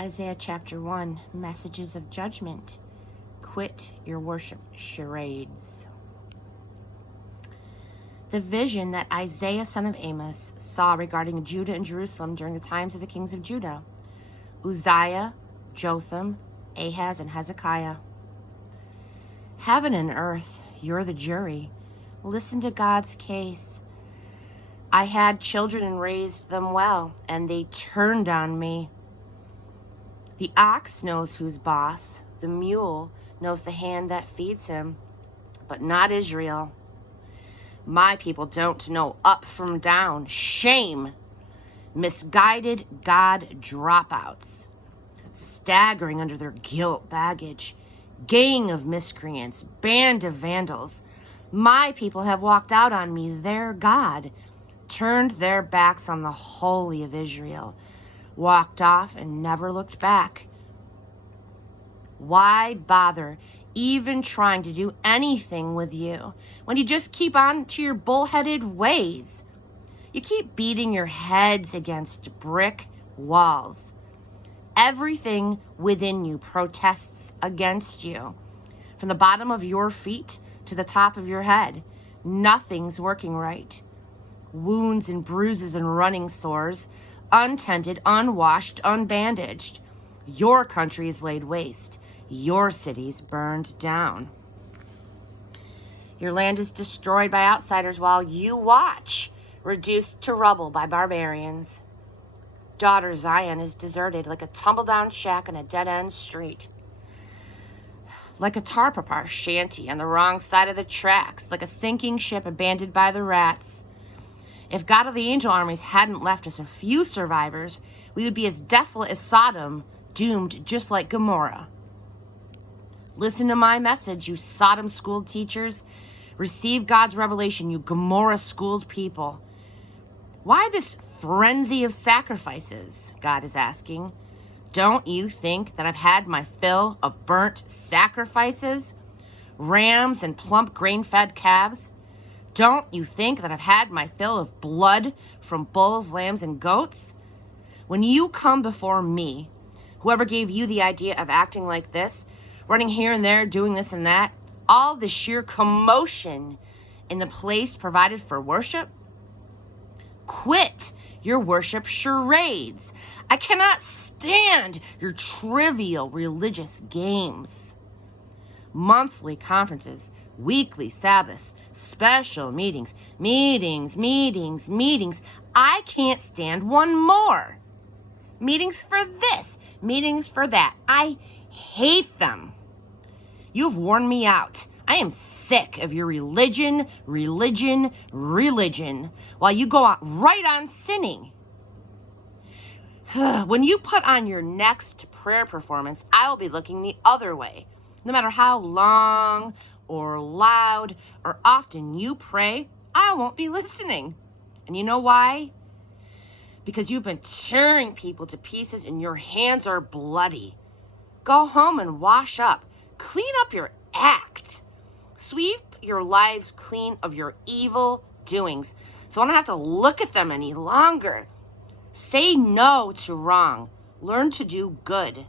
Isaiah chapter 1, messages of judgment. Quit your worship charades. The vision that Isaiah, son of Amos, saw regarding Judah and Jerusalem during the times of the kings of Judah, Uzziah, Jotham, Ahaz, and Hezekiah. Heaven and earth, you're the jury. Listen to God's case. I had children and raised them well, and they turned on me. The ox knows who's boss. The mule knows the hand that feeds him, but not Israel. My people don't know up from down. Shame. Misguided God dropouts, staggering under their guilt baggage. Gang of miscreants, band of vandals. My people have walked out on me, their God, turned their backs on the Holy of Israel, walked off and never looked back. Why bother even trying to do anything with you when you just keep on to your bullheaded ways? You keep beating your heads against brick walls. Everything within you protests against you. From the bottom of your feet to the top of your head, nothing's working right. Wounds and bruises and running sores, untended, unwashed, unbandaged. Your country is laid waste. Your cities burned down. Your land is destroyed by outsiders while you watch, reduced to rubble by barbarians. Daughter Zion is deserted like a tumble-down shack on a dead-end street. Like a tarpapar shanty on the wrong side of the tracks, like a sinking ship abandoned by the rats. If God of the angel armies hadn't left us a few survivors, we would be as desolate as Sodom, doomed just like Gomorrah. Listen to my message, you Sodom-schooled teachers. Receive God's revelation, you Gomorrah-schooled people. Why this frenzy of sacrifices? God is asking. Don't you think that I've had my fill of burnt sacrifices? Rams and plump grain-fed calves? Don't you think that I've had my fill of blood from bulls, lambs, and goats? When you come before me, whoever gave you the idea of acting like this, running here and there, doing this and that, all the sheer commotion in the place provided for worship? Quit your worship charades. I cannot stand your trivial religious games. Monthly conferences, weekly Sabbaths, special meetings. I can't stand one more. Meetings for this, meetings for that. I hate them. You've worn me out. I am sick of your religion, while you go out right on sinning. When you put on your next prayer performance, I'll be looking the other way. No matter how long or loud or often you pray, I won't be listening. And you know why? Because you've been tearing people to pieces and your hands are bloody. Go home and wash up. Clean up your act. Sweep your lives clean of your evil doings, so I don't have to look at them any longer. Say no to wrong. Learn to do good.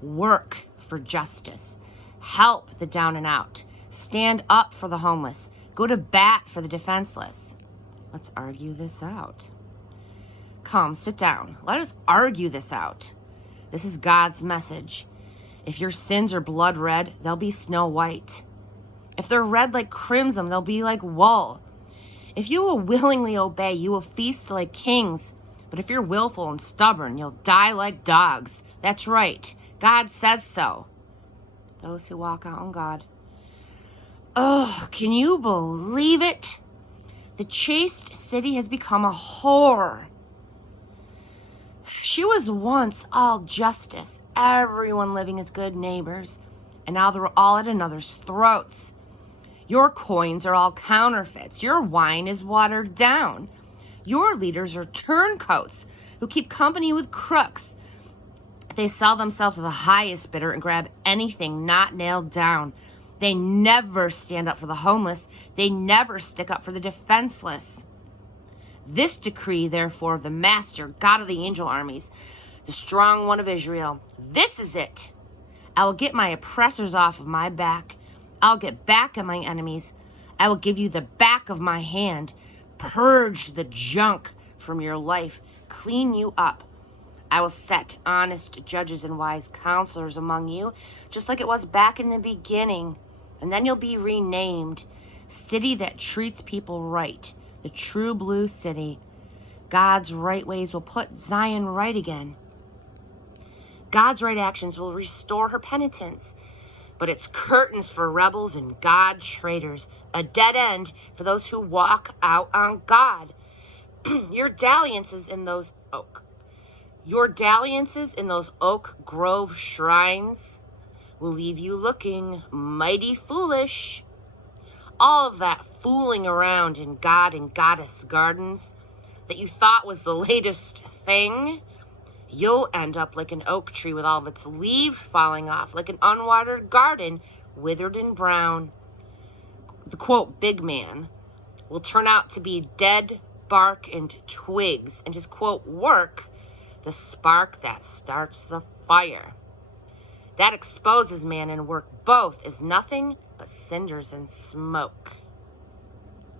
Work for justice. Help the down and out. Stand up for the homeless. Go to bat for the defenseless. Let's argue this out. Come, sit down. Let us argue this out. This is God's message. If your sins are blood red, they'll be snow white. If they're red like crimson, they'll be like wool. If you will willingly obey, you will feast like kings. But if you're willful and stubborn, you'll die like dogs. That's right. God says so. Those who walk out on God. Oh, can you believe it? The chaste city has become a whore. She was once all justice, everyone living as good neighbors, and now they're all at another's throats. Your coins are all counterfeits. Your wine is watered down. Your leaders are turncoats who keep company with crooks. They sell themselves to the highest bidder and grab anything not nailed down. They never stand up for the homeless. They never stick up for the defenseless. This decree, therefore, of the Master, God of the angel armies, the strong one of Israel, this is it. I will get my oppressors off of my back. I'll get back at my enemies. I will give you the back of my hand. Purge the junk from your life. Clean you up. I will set honest judges and wise counselors among you, just like it was back in the beginning. And then you'll be renamed City that treats people right, the true blue city. God's right ways will put Zion right again. God's right actions will restore her penitence. But it's curtains for rebels and God traitors, a dead end for those who walk out on God. Your dalliances in those oak grove shrines will leave you looking mighty foolish. All of that fooling around in God and Goddess gardens that you thought was the latest thing, you'll end up like an oak tree with all of its leaves falling off, like an unwatered garden, withered and brown. The quote, big man, will turn out to be dead bark and twigs, and his quote, work, the spark that starts the fire. That exposes man and work both as nothing but cinders and smoke.